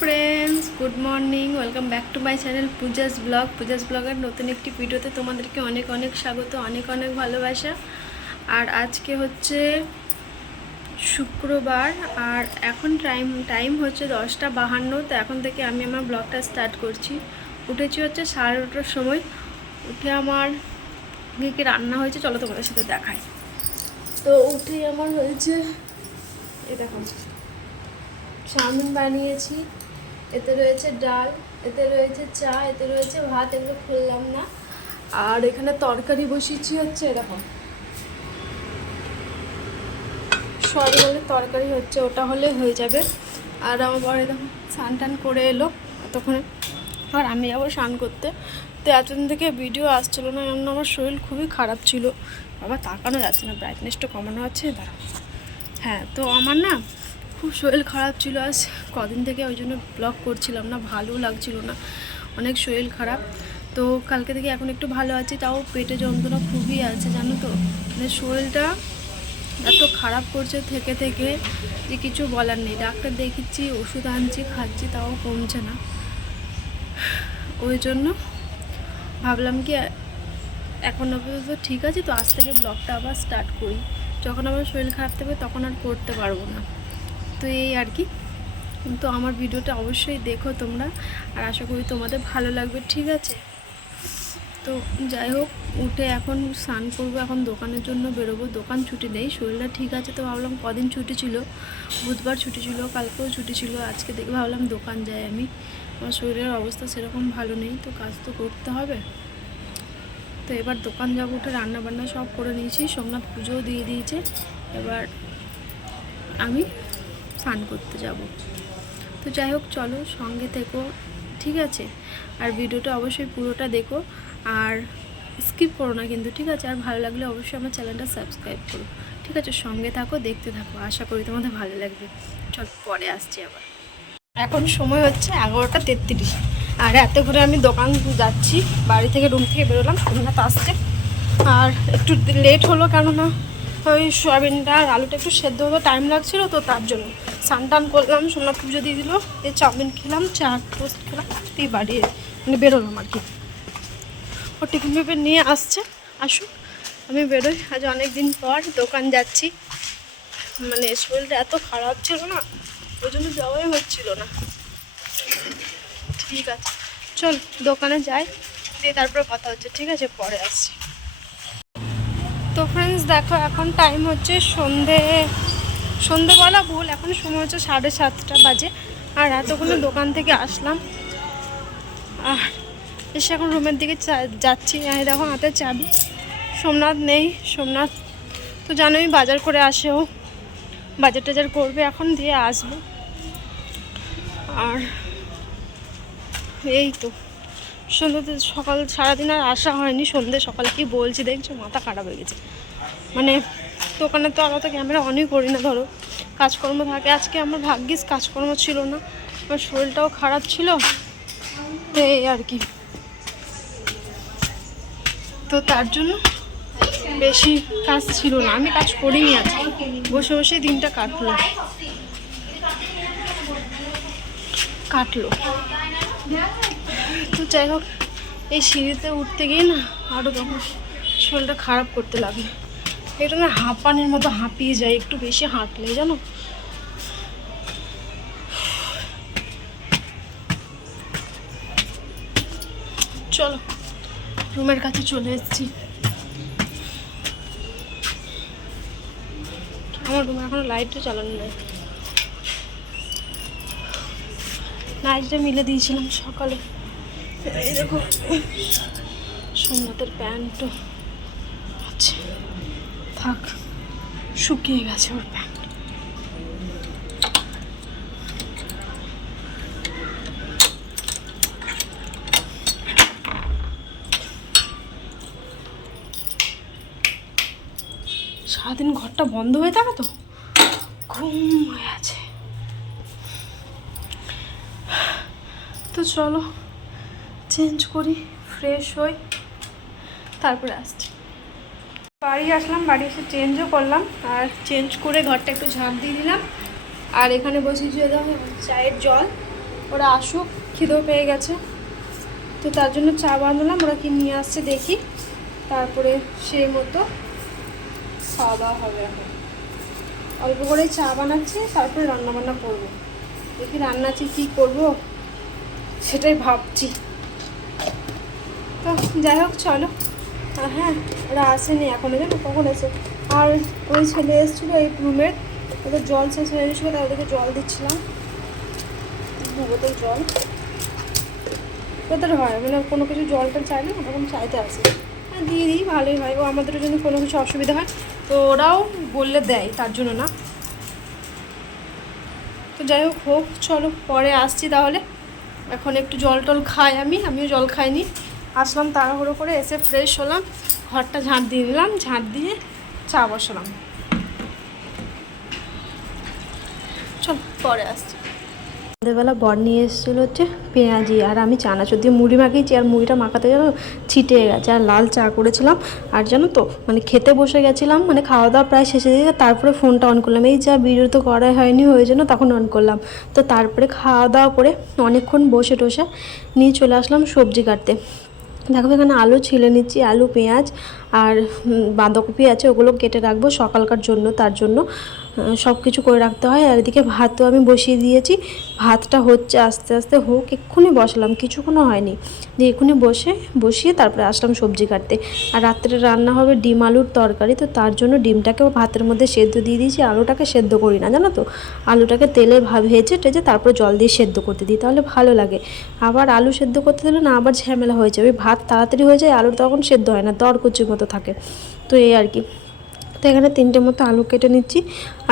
Friends good morning welcome back to my channel Pooja's blog Pooja's ব্লগের নতুন একটি ভিডিওতে তোমাদেরকে অনেক অনেক স্বাগত, অনেক অনেক ভালোবাসা। আর আজকে হচ্ছে শুক্রবার, আর এখন টাইম টাইম হচ্ছে দশটা বাহান্ন, তো এখন থেকে আমি আমার ব্লগটা স্টার্ট করছি। উঠেছি হচ্ছে সাড়ে নটার সময়। উঠে আমার কী রান্না হয়েছে, চলো তোমাদের সাথে দেখাই। তো উঠেই আমার হয়েছে এ দেখো। চাউমিন বানিয়েছি, এতে রয়েছে ডাল, এতে রয়েছে চা, এতে রয়েছে ভাত, এগুলো খুললাম না। আর এখানে তরকারি বসিয়েছি হচ্ছে এরকম। সয়াবিনের তরকারি হচ্ছে, ওটা হলে হয়ে যাবে। আর আমার বড় এরকম স্নান টান করে এলো, তখন আর আমি যাব স্নান করতে। তো এতদিন থেকে ভিডিও আসছিল না এমন আমার শরীর খুবই খারাপ ছিল। আবার তাকানো যাচ্ছে না ব্রাইটনেসটা কমানো আছে দাঁড়া হ্যাঁ তো আমার না খুব শরীর খারাপ ছিল আজ। কদিন থেকে ওই জন্য ব্লগ করছিলাম না, ভালো লাগছিল না। অনেক শরীর খারাপ। তো কালকে থেকে এখন একটু ভালো আছে, তাও পেটে যন্ত্রণা খুবই আছে, জানো তো? মানে শরীরটা এত খারাপ করছে থেকে থেকে যে কিছু বলার নেই। ডাক্তার দেখিচ্ছি, ওষুধ আনছি, খাচ্ছি, তাও কমছে না। ওই জন্য ভাবলাম কি, এখন আপাতত ঠিক আছে, তো আজ থেকে ব্লগটা আবার স্টার্ট করি। যখন আমার শরীর খারাপ থাকবে, তখন আর করতে পারব না। তো এই আর কি। তো আমার ভিডিওটা অবশ্যই দেখো তোমরা। আর আশা করি তোমাদের ভালো লাগবে, ঠিক আছে? তো যাই হোক, উঠে এখন স্নান করব, এখন দোকানের জন্য বেরোবো। দোকান ছুটি নেই, শরীরটা ঠিক আছে তো ভাবলাম কদিন ছুটি ছিল। বুধবার ছুটি ছিল, কালকেও ছুটি ছিল, আজকে দেখে ভাবলাম দোকান যাই আমি। আমার শরীরের অবস্থা সেরকম ভালো নেই, তো কাজ তো করতে হবে। তো এবার দোকান যাব, উঠে রান্না বান্না সব করে নিয়েছি। সোমনাথ পুজোও দিয়ে দিয়েছে। এবার আমি স্নান করতে যাব। তো যাই হোক, চলো সঙ্গে থেকো, ঠিক আছে? আর ভিডিওটা অবশ্যই পুরোটা দেখো, আর স্কিপ করো না কিন্তু, ঠিক আছে? আর ভালো লাগলে অবশ্যই আমার চ্যানেলটা সাবস্ক্রাইব করো। ঠিক আছে, সঙ্গে থাকো, দেখতে থাকো। আশা করি তোমাদের ভালো লাগবে। চল, পরে আসছি আবার। এখন সময় হচ্ছে এগারোটা তেত্রিশ। আর এত করে আমি দোকান যাচ্ছি, বাড়ি থেকে রুম থেকে বেরোলাম সোমনাথ আসছে। আর একটু লেট হলো কেননা ওই সোয়াবিনটা আর আলুটা একটু সেদ্ধ হতে টাইম লাগছিল, তো তার জন্য স্নান টান করলাম, সোমনাথ পুজো দিয়ে দিল, এই চাউমিন খেলাম, চা টোস্ট খেলাম দিয়ে বাড়িয়ে মানে বেরোলাম আর কি। ও টিফিন ফিফিন নিয়ে আসছে, আসুক, আমি বেরোই। আজ অনেক দিন পর দোকান যাচ্ছি। মানে শরীরটা এত খারাপ ছিল না, ওই জন্য যাওয়াই হচ্ছিল না। ঠিক আছে, চল দোকানে যাই, দিয়ে তারপরে কথা হচ্ছে, ঠিক আছে, পরে আসছি। তো ফ্রেন্ডস দেখো, এখন টাইম হচ্ছে সন্ধে সন্ধে বলা ভুল, এখন সময় হচ্ছে সাড়ে সাতটা বাজে। আর এতক্ষণে দোকান থেকে আসলাম। আর এসে এখন রুমের দিকে যাচ্ছি। আর দেখো হাতে চাবি। সোমনাথ নেই, সোমনাথ তো জানোই বাজার করে আসে ও। বাজার টাজার করবে, এখন দিয়ে আসব। আর এই তো। সন্ধ্যেতে সকাল, সারাদিন আর আসা হয়নি। সন্ধ্যে সকাল কি বলছি দেখছ? মাথা খারাপ হয়ে গেছে। মানে দোকানে তো আমরা তো ক্যামেরা অনই করি না, ধরো। কাজকর্ম থাকে। আজকে আমার ভাগ্যিস কাজকর্ম ছিল না। আমার শরীরটাও খারাপ ছিল। তো এই আর কি। তো তার জন্য বেশি কাজ ছিল না। আমি কাজ করিনি আজকে। বসে বসে দিনটা কাটলো কাটলো। তো যাই হোক, এই সিঁড়িতে উঠতে গিয়ে না আরও তখন শরীরটা খারাপ করতে লাগল। এটা না হাঁপানির মতো হাঁপিয়ে যায়, একটু বেশি হাঁটলে, জানো? চলো, রুমের কাছে চলে এসেছি। আমার রুমে এখনও লাইটও চালানো নেই। নাইটটা মিলে দিয়েছিলাম সকালে। এই দেখো প্যান্টও আছে। থাক, শুকিয়ে গেছে ওর প্যান্ট। সারাদিন ঘরটা বন্ধ হয়ে থাকে তো? ঘুম হয়ে আছে। তো চলো চেঞ্জ করি ফ্রেশ হই, তারপরে আসছি। বাড়ি আসলাম, বাড়ি এসে চেঞ্জও করলাম, আর চেঞ্জ করে ঘরটা একটু ঝাঁপ দিয়ে দিলাম। আর এখানে বসিয়েছি দেখো, চায়ের জল, ওরা আসুক, খিদেও পেয়ে গেছে। তো তার জন্য চা বানালাম, ওরা কি নিয়ে আসছে দেখি। তারপরে সেই মতো খাওয়া দাওয়া হবে অল্প করে চা বানাচ্ছি, তারপরে রান্না বান্না করব। দেখি রান্নাচ্ছি কী করব? সেটাই ভাবছি। তো যাই হোক, চলো। হ্যাঁ ওরা আসেনি, এখনও জানো কখন এসে? আর ওই ছেলে এসেছিল এই রুমের, ওদের জল শেষ হয়ে গেছিল তাই ওদেরকে জল দিচ্ছিলাম। দু বোতল জল। ওদের হয় মানে কোনো কিছু জলটা চাইলে ওরকম চাইতে আসে। হ্যাঁ দিয়ে দিই, ভালোই হয়। ও আমাদেরও যদি কোনো কিছু অসুবিধা হয়, তো ওরাও বললে দেয়, তার জন্য না। তো যাই হোক হোক, চলো, পরে আসছি তাহলে। এখন একটু জল টল খাই আমি, আমিও জল খাইনি। আসলাম তাড়াহুড়ো করে, এসে ফ্রেশ হলাম, ঘরটা ঝাঁট দিয়ে নিলাম ঝাঁট দিয়ে চা বসালাম। চল, পরে আসছি। সন্ধ্যেবেলা বর নিয়ে এসেছিল হচ্ছে পেঁয়াজি, আর আমি চানাচুর দিয়ে মুড়ি মাখিয়েছি, আর মুড়িটা মাখাতে যেন ছিটে গেছে, আর লাল চা করেছিলাম। আর জানো তো মানে খেতে বসে গেছিলাম মানে খাওয়া দাওয়া প্রায় শেষে দিয়ে তারপরে ফোনটা অন করলাম। এই যা ভিডিও তো করাই হয়নি, ওই জন্য তখন অন করলাম। তো তারপরে খাওয়া দাওয়া করে অনেকক্ষণ বসে টসে নিয়ে চলে আসলাম সবজি কাটতে। দেখো এখানে আলু ছিলে নিচ্ছি, আলু, পেঁয়াজ, আর বাঁধাকপি আছে, ওগুলো কেটে রাখব সকালকার জন্য, তার জন্য। সব কিছু করে রাখতে হয়। আর এদিকে ভাতও আমি বসিয়ে দিয়েছি। ভাতটা হচ্ছে আস্তে আস্তে হোক, এক্ষুনি বসালাম, কিছুক্ষণও হয়নি। দিয়ে এক্ষুনি বসে, বসিয়ে তারপরে আসলাম সবজি কাটতে। আর রাত্রে রান্না হবে ডিম আলুর তরকারি, তো তার জন্য ডিমটাকেও ভাতের মধ্যে সেদ্ধ দিয়ে দিয়েছি। আলুটাকে সেদ্ধ করি না, জানো তো? আলুটাকে তেলে ভেজে টেজে তারপর জল দিয়ে সেদ্ধ করতে দিই, তাহলে ভালো লাগে। আবার আলু সেদ্ধ করতে দিলে না, আবার ঝামেলা হয়ে যায়। ওই ভাত তাড়াতাড়ি হয়ে যায়, আলু তখন সেদ্ধ হয় না দর দরকুচির মতো থাকে। তো এই আর কি। এখানে তিনটে মতো আলু কেটে নিচ্ছি।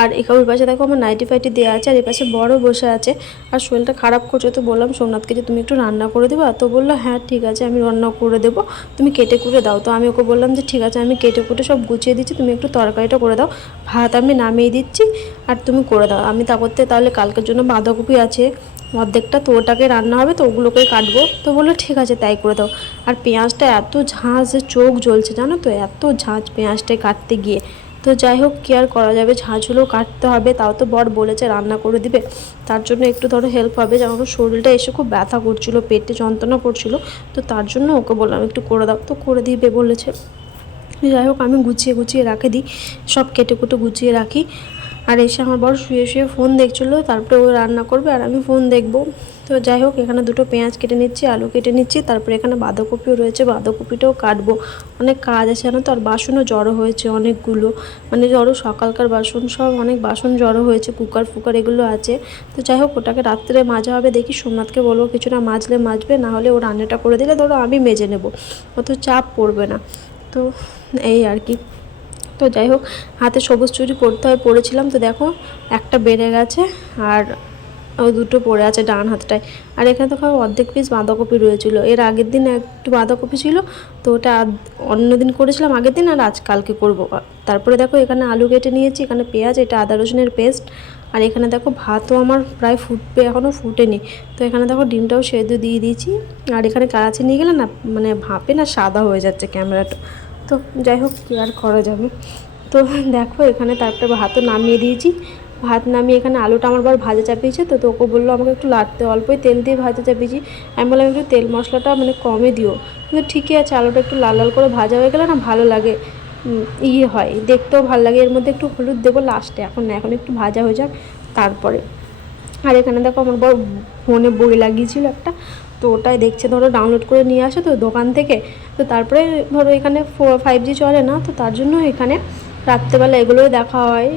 আর এখানে ওই পাশে দেখো আমার নাইটি ফাইটি দেওয়া আছে আর এই পাশে বড় বসে আছে। আর শরীরটা খারাপ করছে তো বললাম, সোমনাথকে যে তুমি একটু রান্না করে দেবো? তো বলল হ্যাঁ ঠিক আছে, আমি রান্না করে দেবো। তুমি কেটে কুটে দাও। তো আমি ওকে বললাম যে, ঠিক আছে, আমি কেটে কুটে সব গুছিয়ে দিচ্ছি, তুমি একটু তরকারিটা করে দাও। ভাত আমি নামিয়ে দিচ্ছি আর তুমি করে দাও। আমি তা করতে তাহলে কালকের জন্য বাঁধাকপি আছে। অর্ধেকটা তো ওটাকে রান্না হবে, তো ওগুলোকে কাটবো। তো বলল, ঠিক আছে, তাই করে দাও। আর পেঁয়াজটা এত যে চোখ জ্বলছে, জানো তো? এত ঝাঁঝ পেঁয়াজটাই কাটতে গিয়ে। তো যাই হোক, কি আর করা যাবে? ঝাঁঝ হলেও কাটতে হবে, তাও তো বর বলেছে রান্না করে দিবে। তার জন্য একটু ধরো হেল্প হবে যেমন শরীরটা এসে খুব ব্যথা করছিল, পেটে যন্ত্রণা করছিল। তো তার জন্য ওকে বললাম, একটু করে দাও। তো করে দিবে বলেছে। যাই হোক, আমি গুছিয়ে গুছিয়ে রাখে দিই, সব কেটে কুটে গুছিয়ে রাখি। আর এসে আমার বড় শুয়ে শুয়ে ফোন দেখছিলো, তারপরে ও রান্না করবে, আর আমি ফোন দেখব। তো যাই হোক, এখানে দুটো পেঁয়াজ কেটে নিচ্ছি, আলু কেটে নিচ্ছি, তারপরে এখানে বাঁধাকপিও রয়েছে, বাঁধাকপিটাও কাটবো। অনেক কাজ আছে জানো তো, আর বাসনও জড়ো হয়েছে অনেকগুলো। মানে জড়ো সকালকার বাসন সব, অনেক বাসন জড়ো হয়েছে, কুকার ফুকার এগুলো আছে। তো যাই হোক, ওটাকে রাত্রে মাজা হবে, দেখি সোমনাথকে বলব কিছু না মাজলে মাজবে, না হলে ও রান্নাটা করে দিলে ধরো আমি মেজে নেব, অত চাপ পড়বে না। তো এই আর কি। তো যাই হোক, হাতে সবুজ চুরি করতে হয়, পড়েছিলাম, তো দেখো একটা বেড়ে গেছে, আর ও দুটো পড়ে আছে ডান হাতটায়। আর এখানে দেখো অর্ধেক পিস বাঁধাকপি রয়েছিল। এর আগের দিন একটু বাঁধাকপি ছিল, তো ওটা অন্য দিন করেছিলাম আগের দিন, আর আজ কালকে করব। তারপরে দেখো এখানে আলু কেটে নিয়েছি, এখানে পেঁয়াজ, এটা আদা রসুনের পেস্ট। আর এখানে দেখো ভাতও আমার প্রায় ফুটবে এখনও ফুটেনি। তো এখানে দেখো ডিমটাও সেদ্ধ দিয়ে দিয়েছি। আর এখানে কাছে নিয়ে গেলে না মানে ভাপে না সাদা হয়ে যাচ্ছে ক্যামেরাটা। তো যাই হোক, কী আর করা যাবে। তো দেখো এখানে তারপরে ভাতও নামিয়ে দিয়েছি। ভাত নামিয়ে এখানে আলুটা আমার বার ভাজা চাপিয়েছে, তো তো ওকে বলল আমাকে একটু লাড়তে অল্পই তেল দিয়ে ভাজা চাপিয়েছি। আমি বললাম একটু তেল মশলাটা মানে কমে দিও। কিন্তু ঠিকই আছে, আলুটা একটু লাল লাল করে ভাজা হয়ে গেলে না ভালো লাগে। ইয়ে হয়, দেখতেও ভালো লাগে। এর মধ্যে একটু হলুদ দেবো লাস্টে এখন না, এখন একটু ভাজা হয়ে যাক, তারপরে। আর এখানে দেখো আমার বড় ফোনে বই লাগিয়েছিল একটা, তো ওটাই দেখছে, ধরো ডাউনলোড করে নিয়ে আসে তো দোকান থেকে। তো তারপরে ধরো এখানে ফাইভ জি চলে না, তো তার জন্য এখানে রাত্রেবেলা এগুলোই দেখা হয়।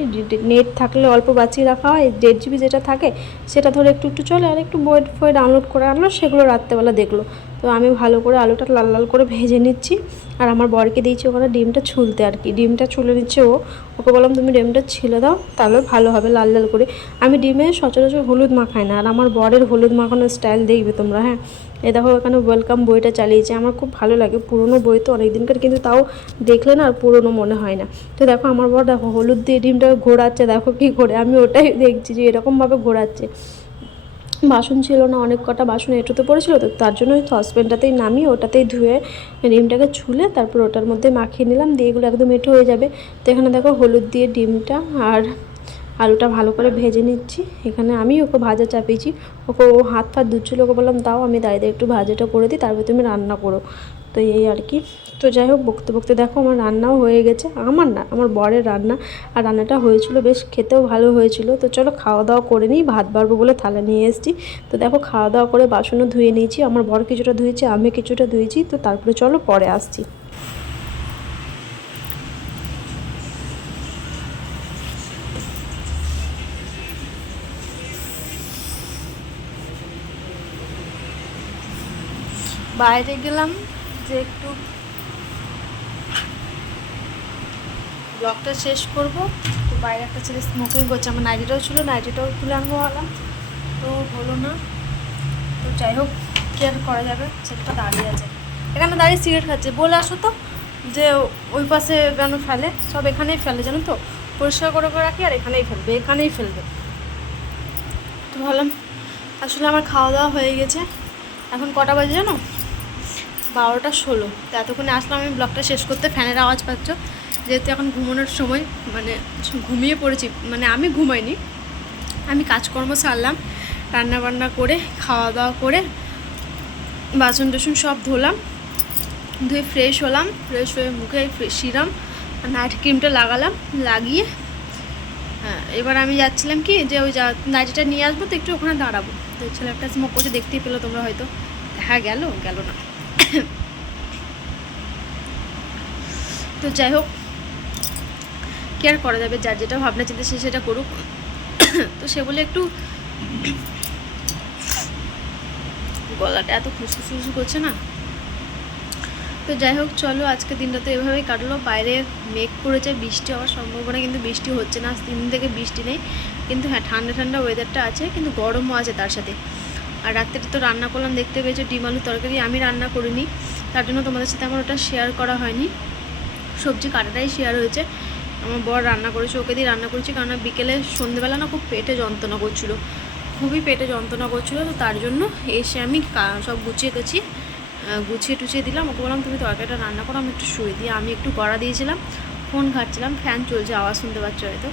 নেট থাকলে অল্প বাঁচিয়ে রাখা হয়। দেড় জিবি যেটা থাকে, সেটা ধরে একটু একটু চলে আর একটু বই ফই ডাউনলোড করে আনলো, সেগুলো রাত্রেবেলা দেখল। তো আমি ভালো করে আলুটা লাল লাল করে ভেজে নিচ্ছি। আর আমার বরকে দিয়েছি ওখানে ডিমটা ছুলতে আর কি। ডিমটা ছুলে নিচ্ছে ও। ওকে বললাম, তুমি ডিমটা ছিলে দাও, তাহলে ভালো হবে লাল লাল করে। আমি ডিমে সচরাচর হলুদ মাখাই না। আর আমার বরের হলুদ মাখানোর স্টাইল দেখবে তোমরা হ্যাঁ? এ দেখো এখানে ওয়েলকাম বইটা চালিয়েছে। আমার খুব ভালো লাগে। পুরনো বই তো অনেক দিনকার কিন্তু তাও দেখলে না আর পুরনো মনে হয় না। তো দেখো আমার বর দেখো হলুদ দিয়ে ডিমটা ঘোরাচ্ছে। দেখো কী করে আমি ওটাই দেখছি যে এরকমভাবে ঘোরাচ্ছে। বাসন ছিল না, অনেক কটা বাসন এঁটোতে পড়েছিল, তো তার জন্য ওই সসপ্যানটাতেই নামিয়ে ওটাতেই ধুয়ে ডিমটাকে ছুলে তারপর ওটার মধ্যে মাখিয়ে নিলাম, দিয়ে এগুলো একদম এঁটো হয়ে যাবে। তো এখানে দেখো হলুদ দিয়ে ডিমটা আর আলুটা ভালো করে ভেজে নিচ্ছি। এখানে আমি ওকে ভাজা চাপিয়েছি। ওকে ও হাত ফাত ধুচ্ছিল ওকে বললাম তাও আমি দাঁড়িয়ে একটু ভাজাটা করে দিই, তারপর তুমি রান্না করো। তো এই আর কি। তো যাই হোক, বকতে বকতে দেখো আমার রান্নাও হয়ে গেছে। আমার না, আমার বরের রান্না। আর রান্নাটা হয়েছিল বেশ, খেতেও ভালো হয়েছিল। তো চলো খাওয়া দাওয়া করে নিই, ভাত বাড়বো বলে থালা নিয়ে এসেছি। তো দেখো, খাওয়া দাওয়া করে বাসনও ধুয়ে নিয়েছি। আমার বর কিছুটা ধুয়েছে, আমি কিছুটা ধুয়েছি। তো তারপরে চলো পরে আসছি। বাইরে গেলাম যে একটু ব্লগটা শেষ করব। তো বাইরে একটা ছেলে স্মোকিং করছে, আমার নাইটিটাও ছিল, নাইটিটাও তুলে আনব ভাবলাম। তো হলো না। তো যাই হোক, কি আর করা যাবে? ছেলেটা দাঁড়িয়ে আছে। এখানে দাঁড়িয়ে সিগারেট খাচ্ছে। বলে আসো তো যে ওই পাশে যেন ফেলে। সব এখানেই ফেলে, জানো তো? পরিষ্কার করে করে রাখি আর এখানেই ফেলবে এখানেই ফেলবে। তো ভাবলাম, আসলে আমার খাওয়া দাওয়া হয়ে গেছে। এখন কটা বাজে জানো? বারোটা ষোলো। তো এতক্ষণে আসলাম, আমি ব্লগটা শেষ করতে। ফ্যানের আওয়াজ পাচ্ছ? যেহেতু এখন ঘুমানোর সময় মানে ঘুমিয়ে পড়েছি মানে আমি ঘুমাইনি। আমি কাজকর্ম সারলাম রান্না বান্না করে খাওয়া দাওয়া করে বাসন টাসন সব ধুলাম, ধুয়ে ফ্রেশ হলাম ফ্রেশ হয়ে মুখে সিরাম নাইট ক্রিমটা লাগালাম, লাগিয়ে হ্যাঁ এবার আমি যাচ্ছিলাম কি, যে ওই যা নাইটিটা নিয়ে আসব, তো একটু ওখানে দাঁড়াবো। তো ছেলে একটা স্মোক করছে, দেখতেই পেল তোমরা হয়তো। দেখা গেল গেল না। তো যাই হোক, কি আর করা যাবে? যার যেটা ভাবনা চিন্তা সে সেটা করুক। তো সে বলে একটু গলাটা এত খুসখুস করছে না? তো যাই হোক, চলো আজকে দিনটা তো এভাবেই কাটলো। বাইরে মেঘ করেছে, বৃষ্টি হওয়ার সম্ভাবনা কিন্তু বৃষ্টি হচ্ছে না। আজ তিন দিন থেকে বৃষ্টি নেই। কিন্তু হ্যাঁ ঠান্ডা ঠান্ডা ওয়েদারটা আছে, কিন্তু গরমও আছে তার সাথে। আর রাত্রে তো রান্না করলাম, দেখতে পেয়েছ ডিম আলু তরকারি, আমি রান্না করিনি। তার জন্য তোমাদের সাথে আমার ওটা শেয়ার করা হয়নি। সবজি কাটাটাই শেয়ার হয়েছে। আমার বর রান্না করেছে, ওকে দিয়ে রান্না করেছি কারণ বিকেলে সন্ধেবেলা না খুব পেটে যন্ত্রণা করছিল। খুবই পেটে যন্ত্রণা করছিল, তো তার জন্য এসে আমি সব গুছিয়ে গেছি। গুছিয়ে টুছিয়ে দিলাম, ওকে বললাম, তুমি তরকারিটা রান্না করো, আমি একটু শুয়ে দিয়ে, আমি একটু গড়া দিয়েছিলাম, ফোন ঘাটছিলাম, ফ্যান চলছে, আওয়াজ শুনতে পাচ্ছ হয়তো।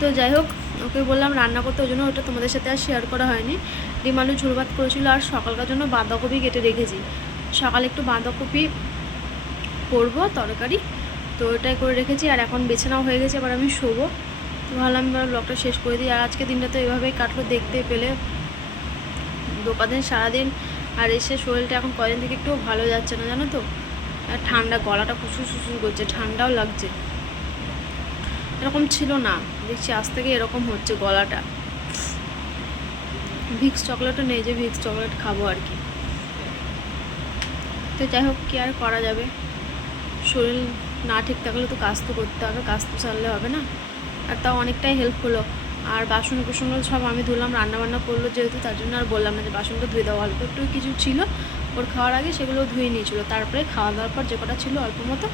তো যাই হোক ওকে বললাম রান্না করতে, ওই জন্য ওটা তোমাদের সাথে আর শেয়ার করা হয়নি। ডিম আলু ঝোল ভাত করেছিল আর সকালকার জন্য বাঁধাকপি কেটে রেখেছি। সকালে একটু বাঁধাকপি করব, তরকারি। তো ওটাই করে রেখেছি আর এখন বেছেনাও হয়ে গেছে, এবার আমি শোবো। তো ভাবলাম এবার ব্লগটা শেষ করে দিই। আর আজকে দিনটা তো এভাবেই কাটলো দেখতে পেলে। দোকানে সারাদিন আর এসে শরীরটা এখন কদিন থেকে একটু ভালো যাচ্ছে না, জানো তো? আর ঠান্ডা, গলাটা কুসুর সুসুর করছে, ঠান্ডাও লাগছে। এরকম ছিল না। দেখছি আজ থেকে এরকম হচ্ছে গলাটা। ভিক্স চকলেটও নেই যে ভিক্স চকলেট খাব আর কি। তো যাই হোক, কি আর করা যাবে? শরীর না ঠিক থাকলে তো কাজ তো করতে হবে, কাজ তো চাললে হবে না। আর তাও অনেকটাই হেল্প হলো আর বাসন কুসনগুলো সব আমি ধুলাম রান্না বান্না করল যেহেতু, তার জন্য আর বললাম না যে বাসনটা ধুয়ে দেওয়া অল্প একটু কিছু ছিল, ওর খাওয়ার আগে সেগুলো ধুয়ে নিয়েছিল। তারপরে খাওয়া দাওয়ার পর যে কটা ছিল অল্প মতো,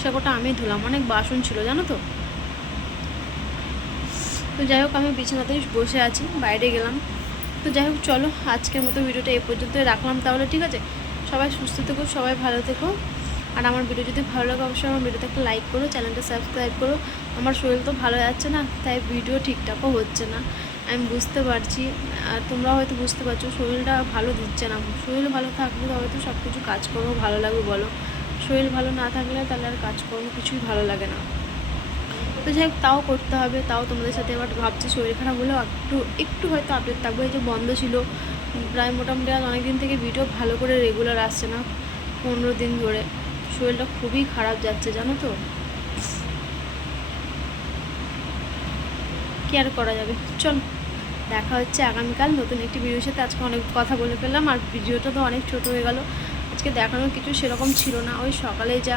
সে কটা আমি ধুলাম। অনেক বাসন ছিল, জানো তো? তো যাই হোক, আমি বিছানাতেই বসে আছি, বাইরে গেলাম। তো যাই হোক, চলো, আজকের মতো ভিডিওটা এ পর্যন্তই রাখলাম তাহলে, ঠিক আছে? সবাই সুস্থ থেকো, সবাই ভালো থেকো। আর আমার ভিডিও যদি ভালো লাগে, অবশ্যই আমার ভিডিওতে একটা লাইক করো, চ্যানেলটা সাবস্ক্রাইব করো। আমার শরীর তো ভালো যাচ্ছে না, তাই ভিডিও ঠিকঠাকও হচ্ছে না। আমি বুঝতে পারছি, আর তোমরাও হয়তো বুঝতে পারছ, শরীরটা ভালো দিচ্ছে না। শরীর ভালো থাকলে তবে তো সব কিছু কাজকর্ম ভালো লাগবে বলো। শরীর ভালো না থাকলে তাহলে আর কাজকর্ম কিছুই ভালো লাগে না। তো যাই হোক, তাও করতে হবে, তাও তোমাদের সাথে এবার ভাবছি শরীর খারাপ হলেও একটু একটু হয়তো আপডেট থাকব। এই যে বন্ধ ছিল, প্রায় মোটামুটি আজ অনেক দিন থেকে ভিডিও ভালো করে রেগুলার আসছে না, পনেরো দিন ধরে। শরীরটা খুবই খারাপ যাচ্ছে, জানো তো? কি আর করা যাবে? চল, দেখা হচ্ছে আগামীকাল নতুন একটি ভিডিওর সাথে। আজকে অনেক কথা বলে ফেললাম, আর ভিডিওটা তো অনেক ছোট হয়ে গেল। আজকে দেখানোর কিছু সেরকম ছিল না। ওই সকালে যা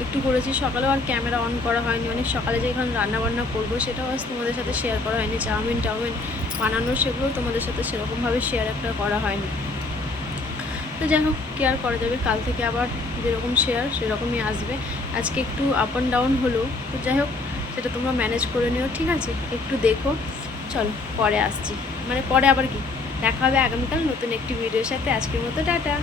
একটু করেছি। সকালেও আর ক্যামেরা অন করা হয়নি। অনেক সকালে যে এখন রান্না বান্না করব, সেটাও আজ তোমাদের সাথে শেয়ার করা হয়নি। চাউমিন, টাউমিন বানানো, সেগুলো তোমাদের সাথে সেরকমভাবে শেয়ার একটা করা হয়নি। তো যাই হোক কেয়ার করা যাবে? কাল থেকে আবার যেরকম শেয়ার সেরকমই আসবে। আজকে একটু আপ অ্যান্ড ডাউন হলো। তো যাই হোক, সেটা তোমরা ম্যানেজ করে নিও, ঠিক আছে? একটু দেখো। চলো, পরে আসছি। মানে পরে আবার কি? দেখা হবে আগামীকাল নতুন একটি ভিডিওর সাথে। আজকের মতো টাটা।